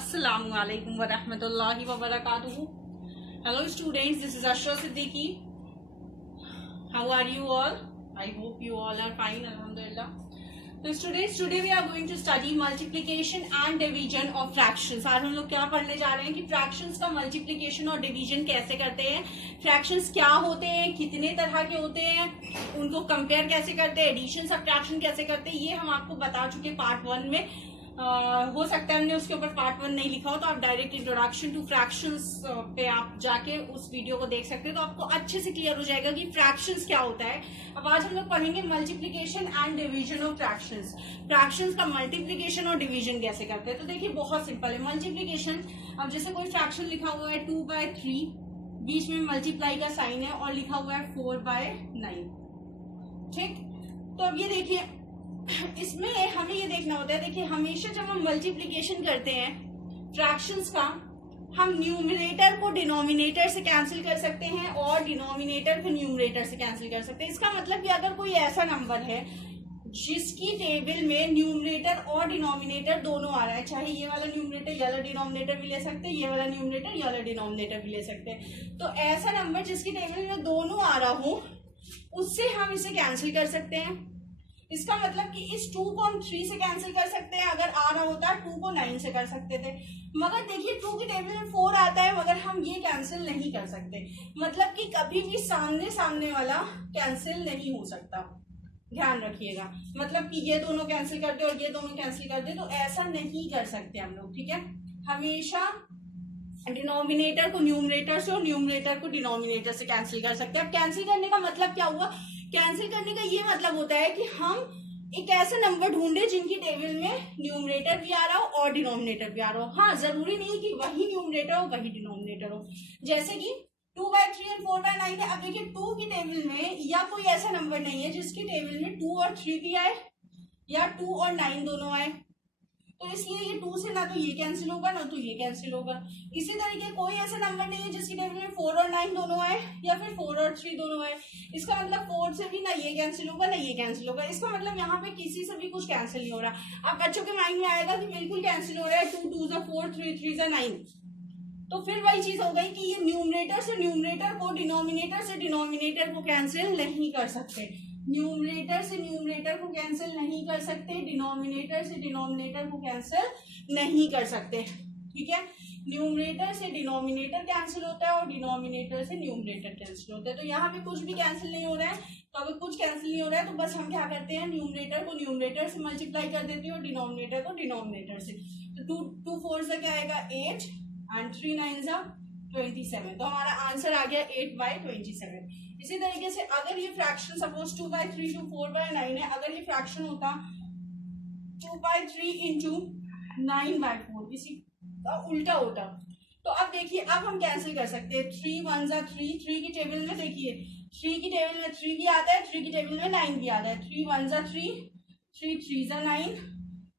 Assalamu alaikum wa rahmatullahi wa barakatuhu. Hello students, this is Ashra Siddiqui. How are you all? I hope you all are fine, alhamdulillah. So students, today we are going to study multiplication and division of fractions. आज हम लोग क्या पढ़ने जा रहे हैं कि fractions का multiplication और division कैसे करते हैं, fractions क्या होते हैं, कितने तरह के होते हैं, उनको compare कैसे करते हैं, addition subtraction कैसे करते हैं, ये हम आपको बता चुके पार्ट 1 में. हो सकता है हमने उसके ऊपर पार्ट 1 नहीं लिखा हो, तो आप डायरेक्ट इंट्रोडक्शन टू फ्रैक्शंस पे आप जाके उस वीडियो को देख सकते हैं, तो आपको अच्छे से क्लियर हो जाएगा कि फ्रैक्शंस क्या होता है. अब आज हम लोग पढ़ेंगे multiplication and division of fractions. Fractions का मल्टीप्लिकेशन और डिवीजन कैसे करते हैं. तो देखिए बहुत सिंपल है. मल्टीप्लिकेशन, अब जैसे कोई फ्रैक्शन लिखा हुआ है 2/3, बीच में मल्टीप्लाई का साइन है और लिखा हुआ है 4/9. ठीक, तो अब ये देखिए इसमें हमें ये देखना होता है. देखिए हमेशा जब हम मल्टीप्लिकेशन करते हैं फ्रैक्शंस का, हम न्यूमरेटर को डिनोमिनेटर से कैंसिल कर सकते हैं और डिनोमिनेटर को न्यूमरेटर से कैंसिल कर सकते हैं. इसका मतलब कि अगर कोई ऐसा नंबर है जिसकी टेबल में न्यूमरेटर और डिनोमिनेटर दोनों आ रहा है, चाहे ये वाला न्यूमरेटर ये वाला डिनोमिनेटर भी ले सकते हैं, ये वाला न्यूमरेटर ये वाला डिनोमिनेटर भी ले सकते हैं, तो ऐसा नंबर जिसकी टेबल में दोनों आ रहा हो उससे हम इसे कैंसिल कर सकते हैं. इसका मतलब कि इस 2 को हम 3 से कैंसिल कर सकते हैं, अगर आ रहा होता 2 को 9 से कर सकते थे. मगर देखिए 2 की टेबल में 4 आता है, मगर हम ये कैंसिल नहीं कर सकते. मतलब कि कभी भी सामने वाला कैंसिल नहीं हो सकता, ध्यान रखिएगा. मतलब कि ये दोनों कैंसिल कर दे और ये दोनों कैंसिल कर दे, तो ऐसा नहीं कर सकते हम लोग. ठीक है, हमेशा डिनोमिनेटर को न्यूमरेटर से और न्यूमरेटर को डिनोमिनेटर से कैंसिल कर सकते हैं. अब कैंसिल करने का मतलब क्या हुआ? कैंसिल करने का ये मतलब होता है कि हम एक ऐसा नंबर ढूंढे जिनकी टेबल में न्यूमरेटर भी आ रहा हो और डिनोमिनेटर भी आ रहा हो. हाँ, जरूरी नहीं कि वही न्यूमरेटर हो वही डिनोमिनेटर हो. जैसे कि 2/3 और 4/9 है. अब देखिए 2 की टेबल में या कोई ऐसा नंबर नहीं है जिसकी टेबल में 2 और 3 भी आए या 2 और 9 दोनों आए, तो इसलिए ये 2 से ना तो ये कैंसिल होगा ना तो ये कैंसिल होगा. इसी तरीके कोई ऐसा नंबर नहीं है जिसकी टेबल में 4 और 9 दोनों आए या फिर 4 और 3 दोनों आए. इसका मतलब 4 से भी ना ये कैंसिल होगा ना ये कैंसिल होगा. इसका मतलब यहाँ पे किसी से भी कुछ कैंसिल नहीं हो रहा. अब बच्चों के माइंड में आएगा कि बिल्कुल कैंसिल हो रहा है, 2 2 जा 4, 3 3 जा 9, तो फिर वही चीज हो गई कि ये न्यूमरेटर से न्यूमरेटर को डिनोमिनेटर से डिनोमिनेटर को कैंसिल नहीं कर सकते, न्यूमरेटर से न्यूमरेटर को कैंसिल नहीं कर सकते, डिनोमिनेटर से डिनोमिनेटर को कैंसिल नहीं कर सकते. ठीक है, न्यूमरेटर से डिनोमिनेटर कैंसिल होता है और डिनोमिनेटर से न्यूमरेटर कैंसिल होता है. तो यहाँ पे कुछ भी कैंसिल नहीं हो रहा है. तो अगर कुछ कैंसिल नहीं हो रहा है तो बस हम क्या करते हैं, न्यूमरेटर को न्यूमरेटर से मल्टीप्लाई कर देते हैं और डिनोमिनेटर को डिनोमिनेटर से. तो 2 4 से क्या आएगा 8 एंड 3 9 जा 27. तो हमारा आंसर आ गया 8/27. इसी तरीके से अगर ये फ्रैक्शन सपोज 2/3 to 4/9 है, अगर ये फ्रैक्शन होता 2/3 into 9/4, इसी का उल्टा होता. तो अब देखिए अब हम कैंसिल कर सकते हैं. 3 1 जा 3, 3 की टेबल में देखिए 3 की टेबल में 3 भी आता है, 3 की टेबल में 9 भी आता है. 3 1 जा 3, 3 3 जा 9,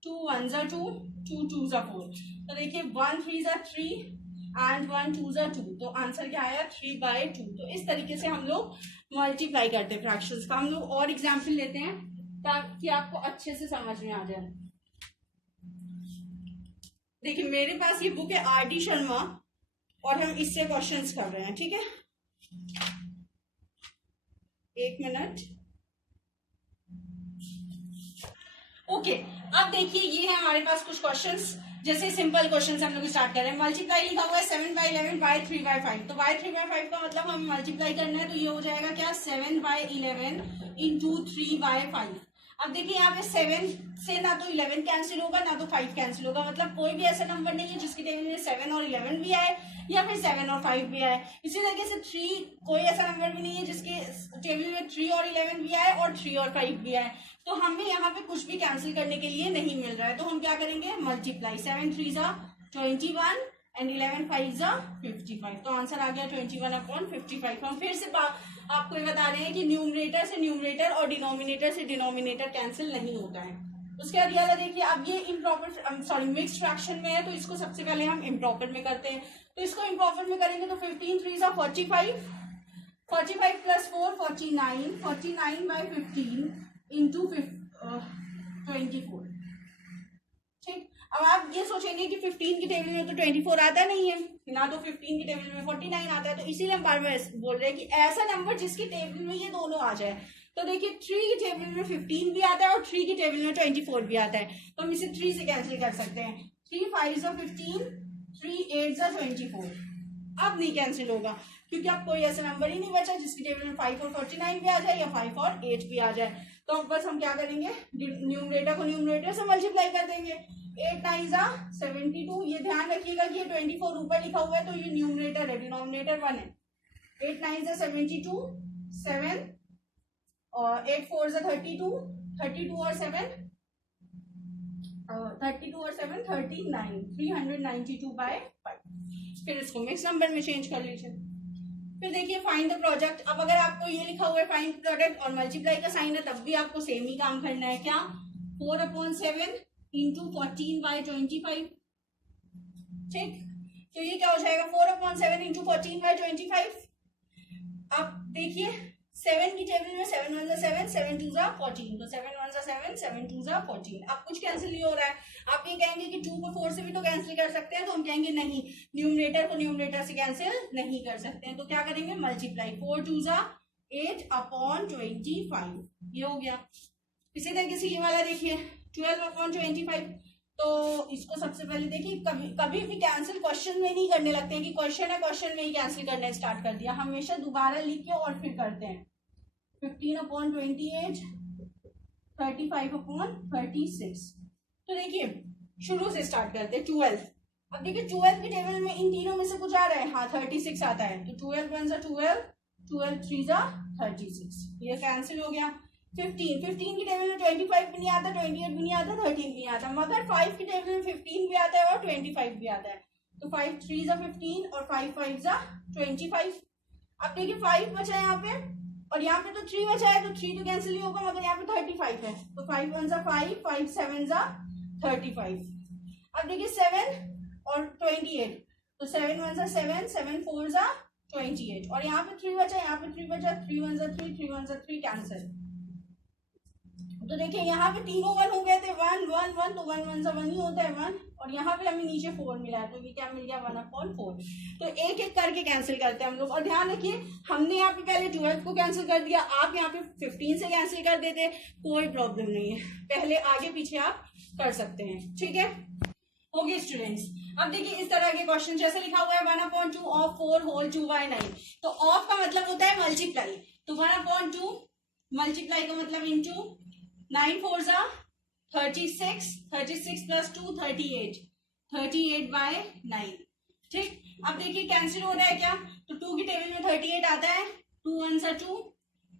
2 1 जा 2, 2 2 जा 4. तो देखिए 1 3 जा 3 एंड 1 2 जा 2, तो आंसर क्या आया 3/2. तो इस तरीके से हम लोग मल्टीप्लाई करते हैं फ्रैक्शंस का. हम लोग और एग्जाम्पल लेते हैं ताकि आपको अच्छे से समझ में आ जाए. देखिए मेरे पास ये बुक है RD शर्मा और हम इससे क्वेश्चंस कर रहे हैं. ठीक है, एक मिनट. ओके, अब देखिए ये है हमारे पास कुछ क्वेश्चंस. जैसे सिंपल क्वेश्चन से हम लोग स्टार्ट कर रहे हैं. मल्टीप्लाई लिखा हुआ है 7/11 by 3/5. तो by 3/5 का मतलब हमें मल्टीप्लाई करना है, तो ये हो जाएगा क्या 7/11 into 3/5. अब देखिए यहाँ पे 7 से ना तो 11 कैंसिल होगा ना तो 5 कैंसिल होगा. मतलब कोई भी ऐसा नंबर नहीं है जिसकी टेबल में 7 और 11 भी आए या फिर 7 और 5 भी आए. इसी तरीके से 3, कोई ऐसा नंबर भी नहीं है जिसके टेबल में 3 और 11 भी आए और 3 और 5 भी आए. तो हमें यहाँ पे कुछ भी कैंसिल करने के लिए नहीं मिल रहा है, तो हम क्या करेंगे मल्टीप्लाई. 7 3 जा 21 एंड 11 5 जा 55. तो आंसर आ गया 21/55. हम फिर से आपको ये बता रहे हैं कि न्यूमरेटर से न्यूमरेटर और डिनोमिनेटर से डिनोमिनेटर कैंसिल नहीं होता है. उसके बाद वाला देखिए, अब ये इम्प्रॉपर मिक्स्ड फ्रैक्शन में है, तो इसको सबसे पहले हम इम्प्रॉपर में करते हैं. तो इसको इम्प्रॉपर में करेंगे तो 15 3 जा 45, 45 प्लस 4 49, 49/15 into 24. ठीक, अब आप ये सोचेंगे कि 15 की टेबल में तो 24 आता नहीं है ना, तो 15 की टेबल में 49 आता है, तो इसीलिए हम बार बार बोल रहे हैं कि ऐसा नंबर जिसकी टेबल में ये दोनों आ जाए। तो देखिए 3 की टेबल में 15 भी आता है और 3 की टेबल में 24 भी आता है, तो हम इसे 3 से कैंसिल कर सकते हैं। 3 5 15, 3 8 24। अब नहीं कैंसिल होगा क्योंकि अब कोई ऐसा नंबर ही नहीं बचा जिसकी टेबल में 5 और 49 भी आ जाए या 5 और 8 भी आ जाए। तो अब बस हम क्या करेंगे, न्यूमरेटर को न्यूमरेटर से मल्टीप्लाई कर देंगे। 8 9 72। ये ध्यान रखिएगा कि ये 24 ऊपर लिखा हुआ है तो ये न्यूमरेटर है, डिनोमिनेटर 1 है। 8 9 72, 7 और 8 4 32, 32 और 7 32 और 7 39, 392/5। फिर इसको मिक्स नंबर में चेंज कर लीजिए। फिर देखिए फाइंड द प्रोडक्ट। अब अगर आपको ये लिखा हुआ है फाइंड प्रोडक्ट और मल्टीप्लाई का साइन है, तब भी आपको सेम ही काम करना है। क्या? 4/7 इंटू 14/25। ठीक, तो ये क्या हो जाएगा? 4/7 इंटू 14/25। अब देखिए 7 की टेबल में 7 1 7, 7 2 14, तो 7 1 7, 7 2 14। अब कुछ कैंसिल नहीं हो रहा है। आप ये कहेंगे कि 2 को 4 से भी तो कैंसिल कर सकते हैं, तो हम कहेंगे नहीं, न्यूमरेटर को न्यूमरेटर से कैंसिल नहीं कर सकते हैं। तो क्या करेंगे? मल्टीप्लाई। 4 2 8/25, ये हो गया। इसी तरीके से ये वाला देखिए 12/25। तो इसको सबसे पहले देखिए, कभी भी कैंसिल क्वेश्चन में नहीं करने लगते हैं कि क्वेश्चन है क्वेश्चन में ही कैंसिल करने स्टार्ट कर दिया, हमेशा दोबारा लिख के और फिर करते हैं। 15/28, 35/36। तो देखिए शुरू से स्टार्ट करते हैं। 12। अब देखिए 12 की टेबल में इन तीनों में से कुछ आ रहा है, हाँ 36 आता है, तो 12 1 12, 12 3 36, ये कैंसिल हो गया। 15 की टेबल में 25 भी नहीं आता, 28 भी नहीं आता, 13 भी नहीं आता, मगर 5 की टेबल में 15 भी आता है और 25 भी आता है। तो 5 3 15 और 5 5 25। अब देखिए 5 बचा है यहाँ पे और यहाँ पे तो 3 बचा है, तो 3 तो कैंसिल नहीं होगा, मगर यहाँ पे 35 है, तो 5 1 5, 5 7 35। अब देखिए 7 और 28, तो 7 1 7, 7 4 28, और यहाँ पे 3 बचा, यहाँ पे 3 बचा, 3 1 3, 3 1 3 कैंसिल। तो देखिए यहाँ पे तीनों 1 हो गए थे, 1 1 1, तो 1 1 1 ही होता है 1, और यहाँ पे हमें नीचे 4 मिला है, तो ये क्या मिल गया? 1/4। तो एक एक करके कैंसिल करते हैं हम लोग। और ध्यान रखिए हमने यहाँ पे पहले 12 को कैंसिल कर दिया, आप यहाँ पे 15 से कैंसिल कर देते, कोई प्रॉब्लम नहीं है, पहले आगे पीछे आप कर सकते हैं। ठीक है, ओके स्टूडेंट्स। अब देखिए इस तरह के क्वेश्चन जैसे लिखा हुआ है 1/2 ऑफ 4 होल 2/9। तो ऑफ का मतलब होता है मल्टीप्लाई, तो 1/2 मल्टीप्लाई का मतलब इंटू 9 4 36, 36 + 2 38, 38/9। ठीक, अब देखिए कैंसिल हो रहा है क्या? तो 2 की टेबल में 38 आता है, 2 1 2,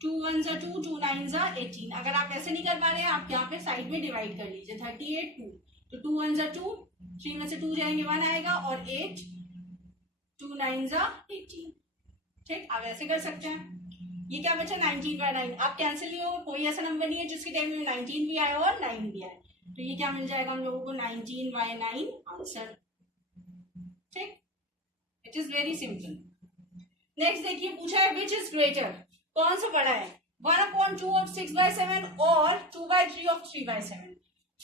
2 1 2, 2 9 18। अगर आप ऐसे नहीं कर पा रहे हैं, आप यहाँ पे साइड में डिवाइड कर लीजिए, 38 2, तो 2 1 2, 3 में से 2 जाएंगे 1 आएगा, और 8 2 9 18। ठीक, आप ऐसे कर सकते हैं। ये क्या बचा? 19/9। आप कैंसिल नहीं होगा, कोई ऐसा नंबर नहीं है जिसकी टेबल में 19 भी आए और 9 भी आए, तो ये क्या मिल जाएगा हम लोगों को? 19/9 आंसर। ठीक, it is very simple. Next देखिए पूछा है विच इज ग्रेटर, कौन सा बड़ा है? 1/2 ऑफ 6/7 और 2/3 ऑफ 3/7।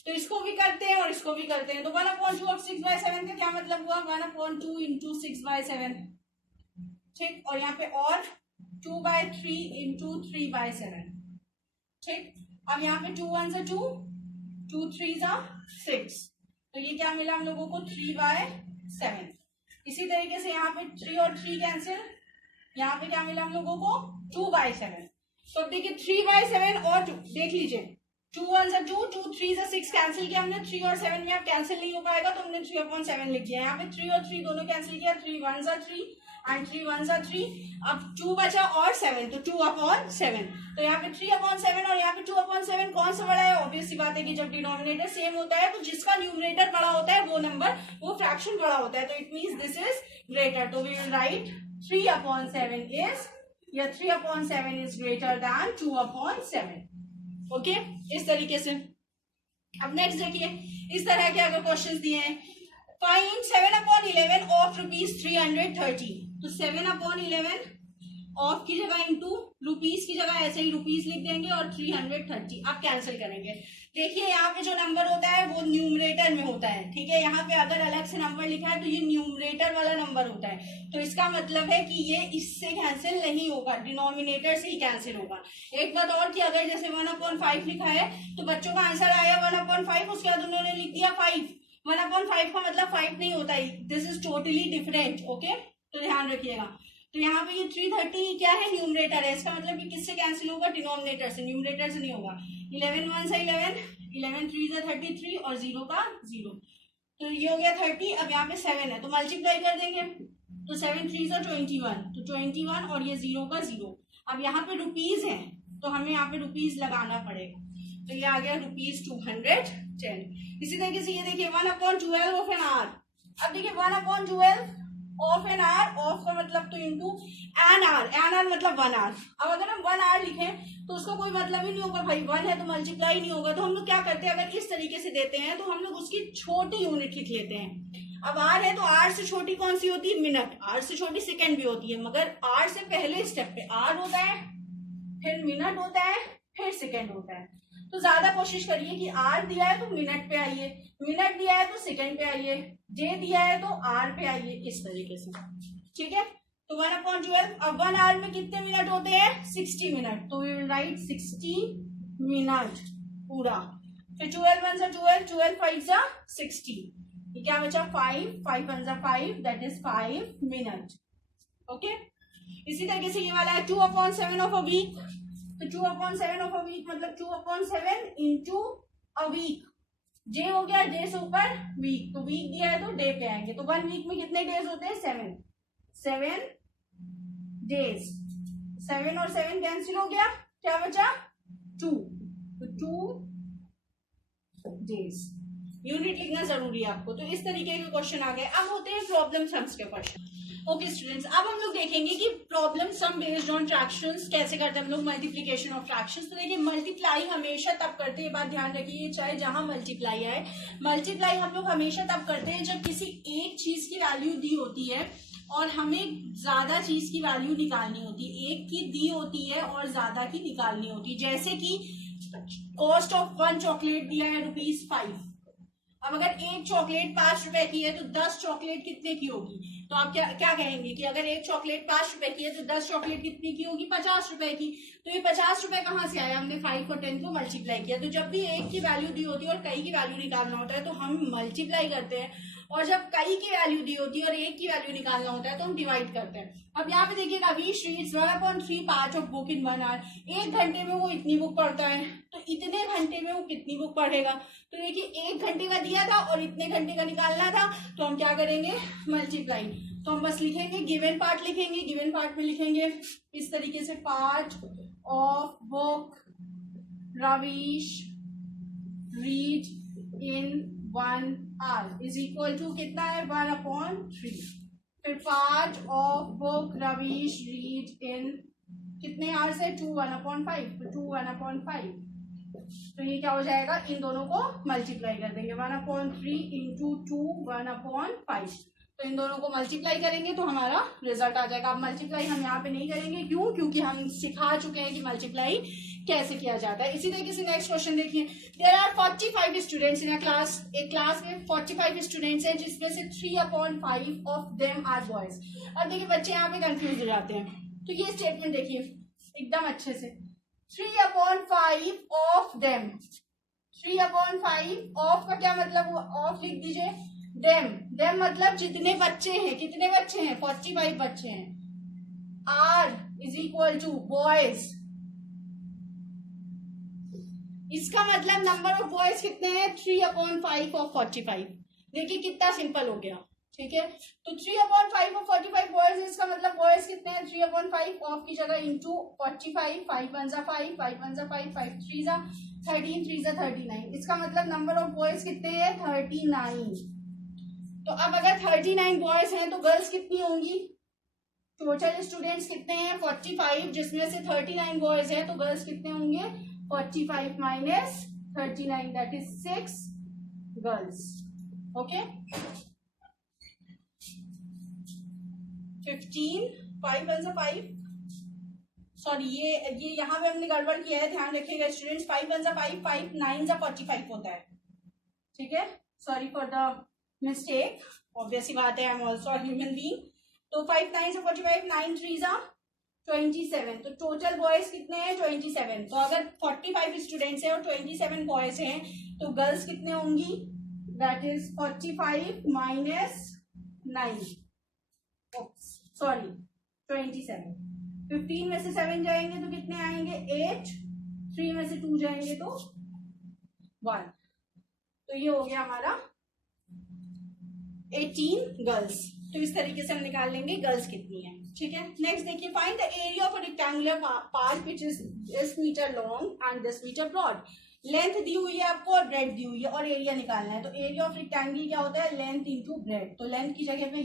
तो इसको भी करते हैं और इसको भी करते हैं। तो 1/2 ऑफ 6/7 का क्या मतलब हुआ? 1/2 इंटू 6/7। ठीक, और यहाँ पे और 2/3 इंटू 3/7। ठीक, अब यहाँ पे 2 1 2, 2 3 6, तो ये क्या मिला हम लोगों को? 3/7। इसी तरीके से यहाँ पे 3 और 3 कैंसिल, यहाँ पे क्या मिला हम लोगों को? 2/7। तो देखिए 3/7 और 2 देख लीजिए, 2 1 2, 2 3 6 कैंसिल किया हमने, 3 और 7 में अब कैंसिल नहीं हो पाएगा, तो हमने 3/7 लिख दिया। यहाँ पे 3 और 3 दोनों कैंसिल किया, 3 1 3 एंड 3 1 3। अब 2 बचा और 7, तो 2/7। तो यहाँ पे 3/7 और यहाँ पे 2/7, कौन सा बड़ा है? ऑब्वियस सी बात है कि जब डिनोमिनेटर सेम होता है तो जिसका न्यूमरेटर बड़ा होता है वो नंबर, वो फ्रैक्शन बड़ा होता है, तो it means this is greater. तो वी विल राइट 3/7 इज, या 3/7 इज ग्रेटर देन 2/7। ओके, इस तरीके से। अब नेक्स्ट देखिए इस तरह के अगर क्वेश्चंस दिए हैं, फाइंड 7/11 ऑफ ₹330। तो 7/11 ऑफ की जगह इंटू, रुपीज की जगह ऐसे ही रुपीज लिख देंगे और 330 आप कैंसिल करेंगे। देखिए यहाँ पे जो नंबर होता है वो न्यूमरेटर में होता है, ठीक है। यहाँ पे अगर अलग से नंबर लिखा है तो ये न्यूमरेटर वाला नंबर होता है, तो इसका मतलब है कि ये इससे कैंसिल नहीं होगा, डिनोमिनेटर से ही कैंसिल होगा। एक बात और कि अगर जैसे 1/5 लिखा है तो बच्चों का आंसर आया 1/5, उसके बाद उन्होंने लिख दिया 5। 1/5 का मतलब 5 नहीं होता है, this is totally different, okay. तो ध्यान रखिएगा। तो यहाँ पे ये 330 क्या है, न्यूमरेटर है, इसका मतलब कि किससे कैंसिल होगा, डिनोमिनेटर से, न्यूमरेटर से नहीं होगा। 11 1 से 11, 11 3 से 33 और 0 का 0, तो ये हो गया 30। अब यहाँ पे 7 है तो मल्टीप्लाई कर देंगे, तो 7 3 से 21, तो 21 और ये 0 का 0। अब यहाँ पे रुपीज है तो हमें यहाँ पे रुपीज लगाना पड़ेगा, तो ये आ गया ₹210। इसी तरीके से ये देखिए 1/12 ऑफ एन आवर। अब देखिए 1/12 ऑफ एन आवर, ऑफ का मतलब तो into an hour, an hour मतलब 1 आवर। अब अगर हम 1 आवर लिखें तो उसका कोई मतलब ही नहीं होगा भाई, 1 है तो मल्टीप्लाई नहीं होगा। तो हम लोग क्या करते हैं, अगर इस तरीके से देते हैं तो हम लोग उसकी छोटी यूनिट लिख लेते हैं। अब आर है तो आर से छोटी कौन सी होती है, मिनट। आर से छोटी सेकंड भी होती है, मगर आर से पहले स्टेप पे आर होता है, फिर मिनट होता है, फिर सेकंड होता है। तो ज्यादा कोशिश करिए कि आर दिया है तो मिनट पे आइए, मिनट दिया है तो सेकंड पे आइए, जे दिया है तो आर पे आइए, इस तरीके से, ठीक है। तो 1/12, अब 1 आवर में कितने मिनट होते हैं, 60 मिनट, तो वी विल राइट 60 मिनट पूरा। फिर 12 1 से 12, 12 5 से 60, ये क्या बचा 5, 5 1 से 5, दैट इज 5 मिनट, ओके। इसी तरीके से ये वाला है 2/7 ऑफ अ वीक, तो 2/7 ऑफ अ वीक मतलब 2/7 इंटू अ वीक। जे हो गया, डे से ऊपर वीक, तो वीक दिया है तो डे पे आएंगे। तो 1 वीक में कितने डेज होते हैं, 7 डेज। 7 और 7 कैंसिल हो गया, क्या बचा 2, तो 2 डेज। यूनिट लिखना जरूरी है आपको। तो इस तरीके के क्वेश्चन आ गए। अब होते हैं प्रॉब्लम सम्स के क्वेश्चन। ओके स्टूडेंट्स, अब हम लोग देखेंगे कि problem sum based on fractions कैसे करते हैं हम लोग, मल्टीप्लिकेशन ऑफ फ्रैक्शंस। तो देखिए मल्टीप्लाई हमेशा तब करते हैं, ये बात ध्यान रखिए, चाहे जहां मल्टीप्लाई आए, मल्टीप्लाई हम लोग हमेशा तब करते हैं जब किसी एक चीज की वैल्यू दी होती है और हमें ज्यादा चीज की वैल्यू निकालनी होती है। एक की दी होती है और ज्यादा की निकालनी होती है। जैसे कि कॉस्ट ऑफ 1 चॉकलेट दिया है ₹5। अब अगर एक चॉकलेट 5 रुपए की है तो 10 चॉकलेट कितने की होगी, तो आप क्या कहेंगे कि अगर एक चॉकलेट 5 रुपए की है तो 10 चॉकलेट कितनी की होगी, 50 रुपए की। तो ये 50 रुपए कहाँ से आया, हमने 5 और 10 को मल्टीप्लाई किया। तो जब भी एक की वैल्यू दी होती है और कई की वैल्यू निकालना होता है तो हम मल्टीप्लाई करते हैं, और जब कई की वैल्यू दी होती है और एक की वैल्यू निकालना होता है तो हम डिवाइड करते हैं। अब यहाँ पे देखिए Ravish reads 1/3 part of book in 1 hour. 1 घंटे में वो इतनी बुक पढ़ता है, तो इतने घंटे में वो कितनी बुक पढ़ेगा। तो देखिए 1 घंटे का दिया था और इतने घंटे का निकालना था, तो हम क्या करेंगे, मल्टीप्लाई। तो हम बस लिखेंगे गिवन पार्ट लिखेंगे, गिवन पार्ट में लिखेंगे इस तरीके से, part of book Ravish read in 1 hour is equal to कितना है, 1/3। फिर part of book Ravish read in कितने आवर्स है, 2 1/5, तो 2 1/5। तो ये क्या हो जाएगा, इन दोनों को मल्टीप्लाई कर देंगे, 1/3 इंटू 2 1/5। तो इन दोनों को मल्टीप्लाई करेंगे तो हमारा रिजल्ट आ जाएगा। अब मल्टीप्लाई हम यहाँ पे नहीं करेंगे, क्यों, क्योंकि हम सिखा चुके हैं कि मल्टीप्लाई कैसे किया जाता है। इसी तरीके से नेक्स्ट क्वेश्चन देखिए, there are 45 students in a class. एक क्लास में 45 स्टूडेंट्स हैं जिसमें से 3/5 ऑफ देम आर बॉयज। अब देखिए बच्चे यहाँ पे कंफ्यूज हो जाते हैं, तो ये स्टेटमेंट देखिए एकदम अच्छे से, 3/5 ऑफ देम। 3/5 ऑफ का क्या मतलब हुआ, ऑफ लिख दीजिए, देम, देम मतलब जितने बच्चे हैं, कितने बच्चे हैं, 45 बच्चे हैं। R is equal to boys, इसका मतलब नंबर ऑफ बॉयज कितने हैं, 3/5 ऑफ 45। देखिए कितना सिंपल हो गया, ठीक है। तो 3/5 ऑफ 45 बॉयज, इसका मतलब बॉयज कितने हैं, 3/5 ऑफ की जगह इंटू 45, 5 1 जा 5, 5 1 जा 5, 5 3 जा 13, 3 जा 39। इसका मतलब नंबर ऑफ बॉयज कितने हैं, 39। तो अब अगर 39 बॉयज हैं तो गर्ल्स कितनी होंगी, टोटल स्टूडेंट्स कितने हैं 45, जिसमें से 39 बॉयज हैं तो गर्ल्स कितने होंगे, 45 minus 39, that is 6 girls, okay. 15, 5 1 जा 5, सॉरी ये यहाँ पे हमने गड़बड़ किया है, ध्यान रखिएगा स्टूडेंट्स। 5 1 5, 5 9 45 होता है, ठीक है। Sorry for the mistake, obviously बात है, I am also human being. तो 5 9 45, 9 3 27। तो टोटल बॉयज कितने हैं? 27। तो अगर 45 स्टूडेंट्स हैं और 27 बॉयज हैं तो गर्ल्स कितने होंगी? That is 45 minus 9, sorry 27। 15 में से 7 जाएंगे तो कितने आएंगे? 8। 3 में से 2 जाएंगे तो 1। तो ये हो गया हमारा 18 गर्ल्स। तो इस तरीके से हम निकाल लेंगे गर्ल्स कितनी है, ठीक है। नेक्स्ट देखिए, find the area of a rectangular park which is this metre long and this metre broad. Length दी हुई है आपको और ब्रेड दी हुई है और एरिया निकालना है। तो एरिया ऑफ रेक्टेंगल क्या होता है? Length into breadth. तो लेंथ की जगह पे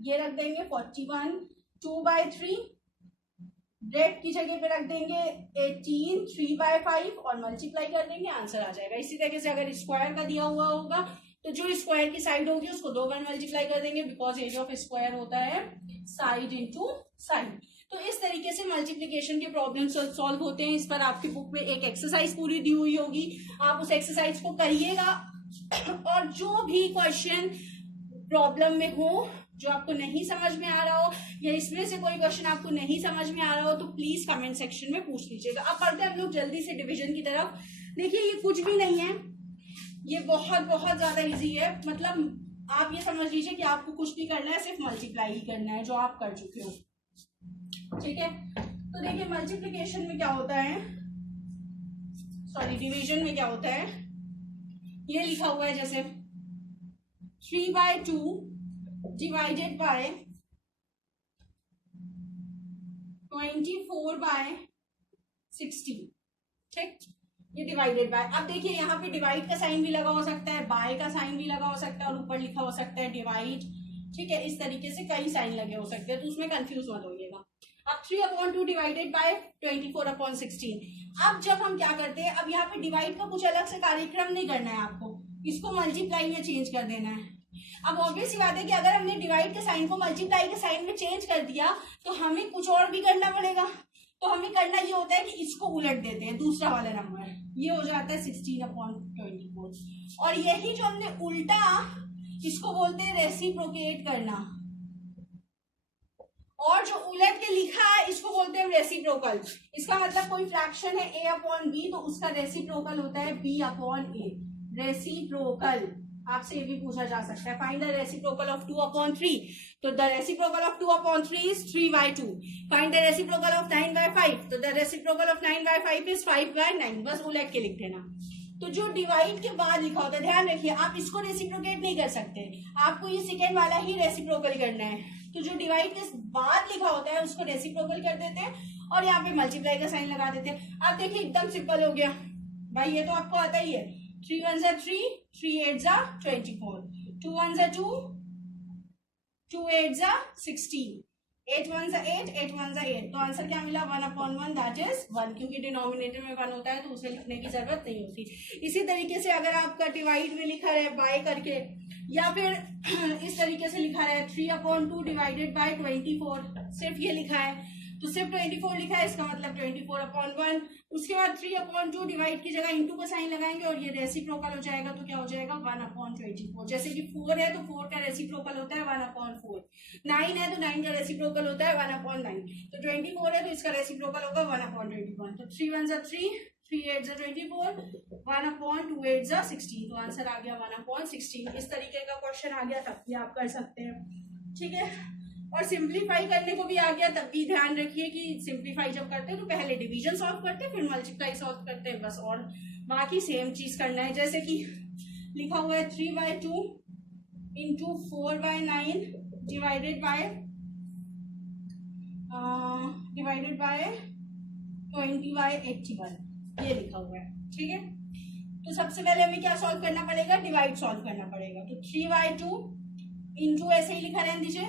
ये रख देंगे 41 2/3। ब्रेड की जगह पे रख देंगे 18 3/5 और मल्टीप्लाई कर देंगे, आंसर आ जाएगा। इसी तरीके से अगर स्क्वायर का दिया हुआ होगा तो जो स्क्वायर की साइड होगी उसको 2 बार मल्टीप्लाई कर देंगे, बिकॉज एरिया ऑफ स्क्वायर होता है साइड इंटू साइड। तो इस तरीके से मल्टीप्लिकेशन के प्रॉब्लम सॉल्व होते हैं। इस पर आपकी बुक में एक एक्सरसाइज पूरी दी हुई होगी, आप उस एक्सरसाइज को करिएगा और जो भी क्वेश्चन प्रॉब्लम में हो, जो आपको नहीं समझ में आ रहा हो या इसमें से कोई क्वेश्चन आपको नहीं समझ में आ रहा हो तो प्लीज कमेंट सेक्शन में पूछ लीजिएगा। अब बढ़ते हैं हम लोग जल्दी से डिवीजन की तरफ। देखिए ये कुछ भी नहीं है, ये बहुत बहुत ज्यादा इजी है। मतलब आप ये समझ लीजिए कि आपको कुछ नहीं करना है, सिर्फ मल्टीप्लाई ही करना है, जो आप कर चुके हो, ठीक है। तो देखिए मल्टीप्लिकेशन में क्या होता है, सॉरी डिवीजन में क्या होता है, ये लिखा हुआ है जैसे 3/2 डिवाइडेड बाय 24/16, ठीक। ये डिवाइडेड बाय, अब देखिए यहाँ पे डिवाइड का साइन भी लगा हो सकता है, बाय का साइन भी लगा हो सकता है और ऊपर लिखा हो सकता है डिवाइड, ठीक है। इस तरीके से कई साइन लगे हो सकते हैं, तो उसमें कंफ्यूज मत होइएगा। अब 3/2 डिवाइडेड बाय 24/16। अब जब हम क्या करते हैं, अब यहाँ पे डिवाइड का कुछ अलग से कार्यक्रम नहीं करना है आपको, इसको मल्टीप्लाई में चेंज कर देना है। अब ऑब्वियस बात है कि अगर हमने डिवाइड के साइन को मल्टीप्लाई के साइन में चेंज कर दिया तो हमें कुछ और भी करना पड़ेगा। तो हमें करना ये होता है कि इसको उलट देते हैं, दूसरा वाला नंबर ये हो जाता है 16/24। और यही जो हमने उल्टा, इसको बोलते हैं रेसिप्रोकेट करना, और जो उलट के लिखा है इसको बोलते हैं रेसिप्रोकल। इसका मतलब कोई फ्रैक्शन है a/b तो उसका रेसिप्रोकल होता है b/a, रेसिप्रोकल। आपसे ये भी पूछा जा सकता है, फाइंड द रेसिप्रोकल ऑफ 2/3। तो the reciprocal of 2/3 is 3/2। Find the reciprocal of 9/5। तो द रेसिप्रोकल ऑफ 9/5 इज 5/9। बस उलट के लिख देना। तो जो डिवाइड के बाद लिखा होता है, ध्यान रखिए आप इसको रेसिप्रोकेट नहीं कर सकते, आपको ये सेकेंड वाला ही रेसिप्रोकल करना है। तो जो डिवाइड के बाद लिखा होता है उसको रेसिप्रोकल कर देते हैं और यहाँ पे मल्टीप्लाई का साइन लगा देते हैं। अब देखिए एकदम सिंपल हो गया भाई, ये तो आपको आता ही है। 3 1 3, 3 8 24, 2 1 2, 2 8 16, 8 1 8, 8 1 8। तो आंसर क्या मिला? 1/1, दैट इज 1। क्योंकि डिनोमिनेटर में 1 होता है तो उसे लिखने की जरूरत नहीं होती। इसी तरीके से अगर आपका डिवाइड में लिखा रहे बाय करके, या फिर इस तरीके से लिखा रहे 3/2 डिवाइडेड बाय 24, सिर्फ ये लिखा है तो सिर्फ 24 लिखा है, इसका मतलब 24/1। उसके बाद 3/2 डिवाइड की जगह इंटू का साइन लगाएंगे और ये रेसिप्रोकल हो जाएगा, तो क्या हो जाएगा 1/24। जैसे कि 4 है तो 4 का रेसिप्रोकल होता है 1/4, 9 है तो 9 का रेसिप्रोकल होता है 1/9, तो 24 है तो इसका रेसिप्रोकल होगा 1/21। तो 3 1 3, 3 8 24, 1/2 8 16। तो आंसर आ गया 1/16। इस तरीके का क्वेश्चन आ गया तब भी आप कर सकते हैं, ठीक है। और सिंप्लीफाई करने को भी आ गया तब भी ध्यान रखिए कि सिंप्लीफाई जब करते हैं तो पहले डिवीजन सॉल्व करते हैं फिर मल्टीप्लाई सॉल्व करते हैं, बस। और बाकी सेम चीज करना है। जैसे कि लिखा हुआ है 3/2 इंटू 4/9 डिवाइडेड बाय 20/81, ये लिखा हुआ है, ठीक है। तो सबसे पहले हमें क्या सॉल्व करना पड़ेगा? डिवाइड सॉल्व करना पड़ेगा। तो 3/2 इंटू ऐसे ही लिखा रहने दीजिए,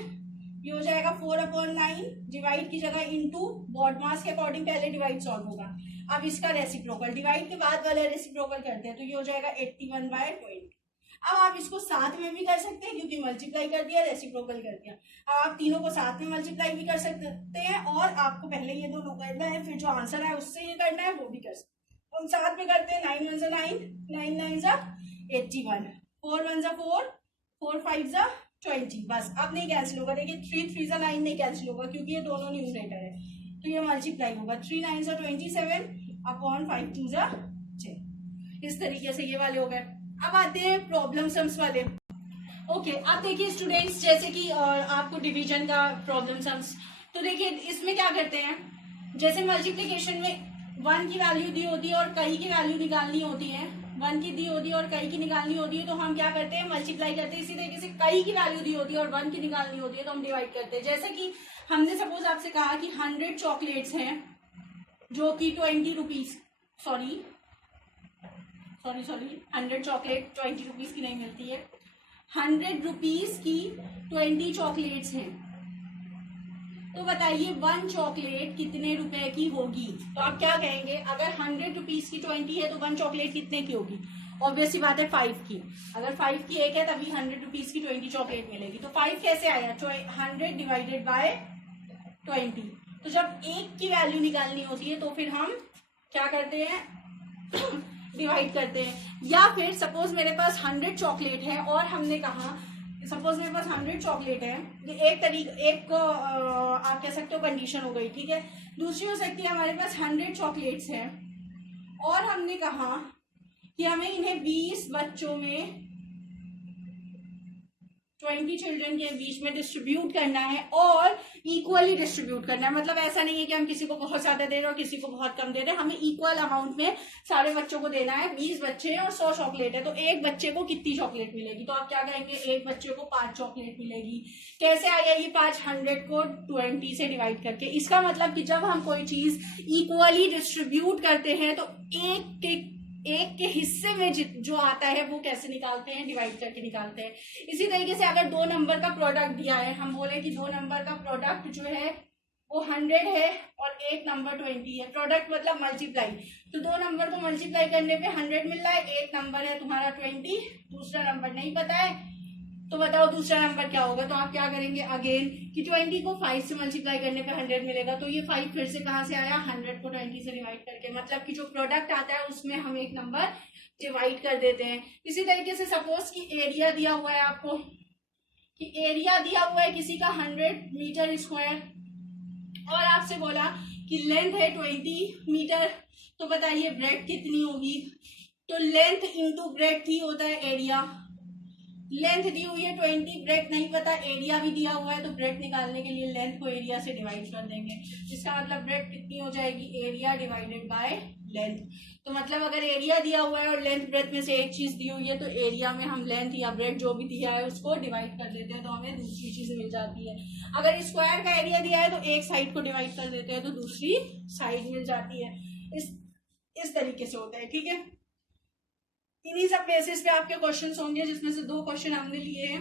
ये हो जाएगा 4/9, डिवाइड की जगह इंटू, बॉड मास के अकॉर्डिंग पहले डिवाइड सॉल्व होगा। अब इसका रेसिप्रोकल, डिवाइड के बाद वाला रेसिप्रोकल करते हैं तो ये हो जाएगा 81/20। अब आप इसको साथ में भी कर सकते हैं क्योंकि मल्टीप्लाई कर दिया, रेसिप्रोकल कर दिया। अब आप तीनों को साथ में मल्टीप्लाई भी कर सकते हैं और आपको पहले ये दोनों करना है, फिर जो आंसर है उससे ये करना है वो भी कर सकते हैं। हम साथ में करते हैं। 9 1 9, 9 9 81, 4 1 4, 4 5 20। बस अब नहीं कैंसिल होगा। देखिए 3 3 9 नहीं कैंसिल होगा क्योंकि ये दोनों न्यूमरेटर है, तो ये मल्टीप्लाई होगा। 3 9 27 अपॉन 5 2 10। इस तरीके से ये वाले हो गए। अब आते हैं प्रॉब्लम सम्स वाले। ओके, अब देखिए स्टूडेंट्स, जैसे कि आपको डिवीजन का प्रॉब्लम सम्स, तो देखिए इसमें क्या करते हैं, जैसे मल्टीप्लिकेशन में 1 की वैल्यू दी होती है और कई की वैल्यू निकालनी होती है, 1 की दी होती है और कई की निकालनी होती है, तो हम क्या करते हैं, मल्टीप्लाई करते हैं। इसी तरीके से कई की वैल्यू दी होती है और 1 की निकालनी होती है तो हम डिवाइड करते हैं। जैसे कि हमने सपोज आपसे कहा कि 100 चॉकलेट्स हैं जो कि 20 रुपीज, सॉरी 100 चॉकलेट 20 रुपीज की नहीं मिलती है, 100 रुपीज की 20 चॉकलेट्स हैं। तो बताइए 1 चॉकलेट कितने रुपए की होगी। तो आप क्या कहेंगे, अगर 100 रुपीज की 20 है तो 1 चॉकलेट कितने की होगी। ऑब्वियस सी बात है 5 की। अगर 5 की एक है तभी 100 रुपीज की 20 चॉकलेट मिलेगी। तो 5 कैसे आया, 100 डिवाइडेड बाय 20। तो जब एक की वैल्यू निकालनी होती है तो फिर हम क्या करते हैं, डिवाइड करते हैं। या फिर सपोज मेरे पास 100 चॉकलेट है और हमने कहा, सपोज मेरे पास 100 चॉकलेट है, ये एक आप कह सकते हो कंडीशन हो गई, ठीक है। दूसरी हो सकती है हमारे पास 100 चॉकलेट्स है और हमने कहा कि हमें इन्हें 20 बच्चों में 20 चिल्ड्रन के बीच में डिस्ट्रीब्यूट करना है और इक्वली डिस्ट्रीब्यूट करना है। मतलब ऐसा नहीं है कि हम किसी को बहुत ज्यादा दे रहे हैं और किसी को बहुत कम दे रहे हैं, हमें इक्वल अमाउंट में सारे बच्चों को देना है। 20 बच्चे हैं और 100 चॉकलेट है, तो एक बच्चे को कितनी चॉकलेट मिलेगी। तो आप क्या कहेंगे, एक बच्चे को 5 चॉकलेट मिलेगी। कैसे आया ये 5, 100 को 20 से डिवाइड करके। इसका मतलब कि जब हम कोई चीज इक्वली डिस्ट्रीब्यूट करते हैं तो एक के हिस्से में जो आता है वो कैसे निकालते हैं, डिवाइड करके निकालते हैं। इसी तरीके से अगर 2 नंबर का प्रोडक्ट दिया है, हम बोले कि 2 नंबर का प्रोडक्ट जो है वो 100 है और एक नंबर 20 है। प्रोडक्ट मतलब मल्टीप्लाई, तो 2 नंबर को मल्टीप्लाई करने पे 100 मिल रहा है, एक नंबर है तुम्हारा 20, दूसरा नंबर नहीं पता है, तो बताओ दूसरा नंबर क्या होगा। तो आप क्या करेंगे, अगेन कि 20 को 5 से मल्टीप्लाई करने पे 100 मिलेगा, तो ये 5 फिर से कहाँ से आया, 100 को 20 से डिवाइड करके। मतलब कि जो प्रोडक्ट आता है उसमें हम एक नंबर डिवाइड कर देते हैं। इसी तरीके से सपोज कि एरिया दिया हुआ है आपको, कि एरिया दिया हुआ है किसी का 100 मीटर स्क्वायर और आपसे बोला कि लेंथ है 20 मीटर, तो बताइए ब्रेड्थ कितनी होगी। तो लेंथ इंटू ब्रेड्थ ही होता है एरिया। लेंथ दी हुई है 20, ब्रेड्थ नहीं पता, एरिया भी दिया हुआ है, तो ब्रेड्थ निकालने के लिए लेंथ को एरिया से डिवाइड कर देंगे। इसका मतलब ब्रेड्थ कितनी हो जाएगी, एरिया डिवाइडेड बाय लेंथ। तो मतलब अगर एरिया दिया हुआ है और लेंथ ब्रेड्थ में से एक चीज दी हुई है तो एरिया में हम लेंथ या ब्रेड्थ जो भी दिया है उसको डिवाइड कर देते हैं, तो हमें दूसरी चीज मिल जाती है। अगर स्क्वायर का एरिया दिया है तो एक साइड को डिवाइड कर देते हैं तो दूसरी साइड मिल जाती है। इस तरीके से होता है, ठीक है। इन्हीं सब बेसिस पे आपके क्वेश्चंस होंगे, जिसमें से 2 क्वेश्चन हमने लिए हैं।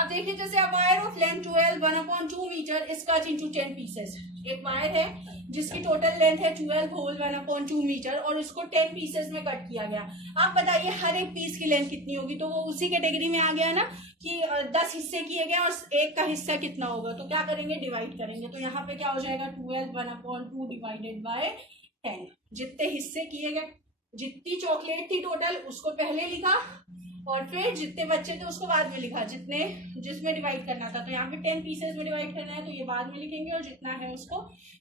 अब देखिए जैसे a wire of length 12 1/2 metre is cut into 10 pieces. एक वायर है जिसकी टोटल लेंथ है 12 होल 1/2 मीटर और इसको 10 पीसेस में कट किया गया। आप बताइए हर एक पीस की लेंथ कितनी होगी। तो वो उसी कैटेगरी में आ गया ना कि 10 हिस्से किए गए और एक का हिस्सा कितना होगा। तो क्या करेंगे, डिवाइड करेंगे। तो यहाँ पे क्या हो जाएगा, 12 1/2 डिवाइडेड बाय 10। जितने हिस्से किए गए, जितनी चॉकलेट थी टोटल उसको पहले लिखा और फिर जितने बच्चे थे उसको बाद में लिखा, जिसमें डिवाइड करना था। तो यहाँ पे 10 पीसेस में डिवाइड करना है तो ये बाद में लिखेंगे और जितना है उसको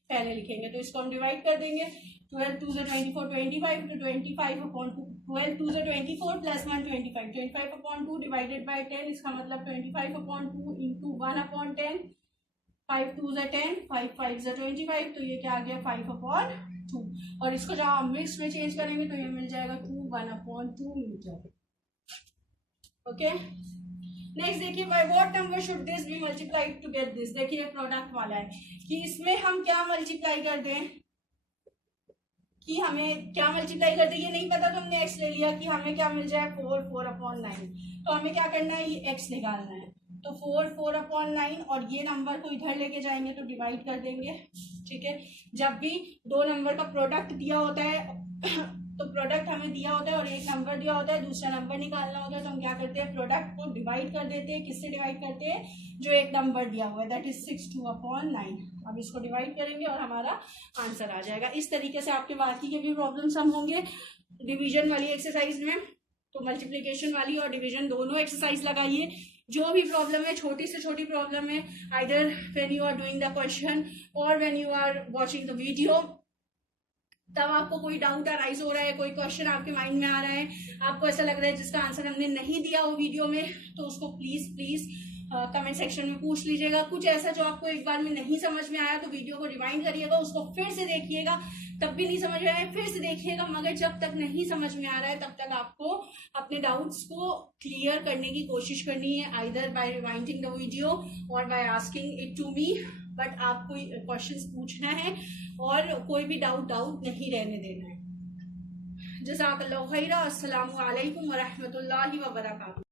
पहले लिखेंगे। तो इसको हम डिवाइड कर देंगे। 12 2 24 25 तो 25/2, 12 2 24 प्लस 1 25, 25/2 डिवाइडेड बाय 10। इसका मतलब 25/2 इंटू 1/10, 5 2 10, 5 5 25, तो ये क्या आ गया 5/2। और इसको जब हम मिक्स में चेंज करेंगे तो ये मिल जाएगा 2 1/2 मीटर। ओके, नेक्स्ट देखिए, by what number should this be multiplied to get this. देखिए प्रोडक्ट वाला है कि इसमें हम क्या मल्टीप्लाई कर दें, कि हमें क्या मल्टीप्लाई कर दें ये नहीं पता, तो हमने एक्स ले लिया कि हमें क्या मिल जाए 4 4/9। तो हमें क्या करना है, ये एक्स निकालना है। तो 4 4/9 और ये नंबर को इधर लेके जाएंगे तो डिवाइड कर देंगे, ठीक है। जब भी 2 नंबर का प्रोडक्ट दिया होता है तो प्रोडक्ट हमें दिया होता है और एक नंबर दिया होता है, दूसरा नंबर निकालना होता है, तो हम क्या करते हैं, प्रोडक्ट को डिवाइड कर देते हैं। किससे डिवाइड करते हैं, जो एक नंबर दिया हुआ है, दैट इज 6/2/9। अब इसको डिवाइड करेंगे और हमारा आंसर आ जाएगा। इस तरीके से आपके बाकी के भी प्रॉब्लम्स हम होंगे डिवीजन वाली एक्सरसाइज में। तो मल्टीप्लीकेशन वाली और डिवीजन दोनों एक्सरसाइज लगाइए। जो भी प्रॉब्लम है, छोटी से छोटी प्रॉब्लम है, either when you are doing the question और when you are watching the video, तब आपको कोई डाउट अराइज हो रहा है, कोई क्वेश्चन आपके माइंड में आ रहा है, आपको ऐसा लग रहा है जिसका आंसर हमने नहीं दिया हो वीडियो में, तो उसको प्लीज कमेंट सेक्शन में पूछ लीजिएगा। कुछ ऐसा जो आपको एक बार में नहीं समझ में आया तो वीडियो को रिवाइंड करिएगा, उसको फिर से देखिएगा, तब भी नहीं समझ में आया फिर से देखिएगा। मगर जब तक नहीं समझ में आ रहा है तब तक आपको अपने डाउट्स को क्लियर करने की कोशिश करनी है, either by rewinding the video और by asking it to me. But आपको क्वेश्चंस पूछना है और कोई भी डाउट नहीं रहने देना है। जज़ाकल्लाहु खैरा। अस्सलामु अलैकुम व रहमतुल्लाहि व बरकातुहू।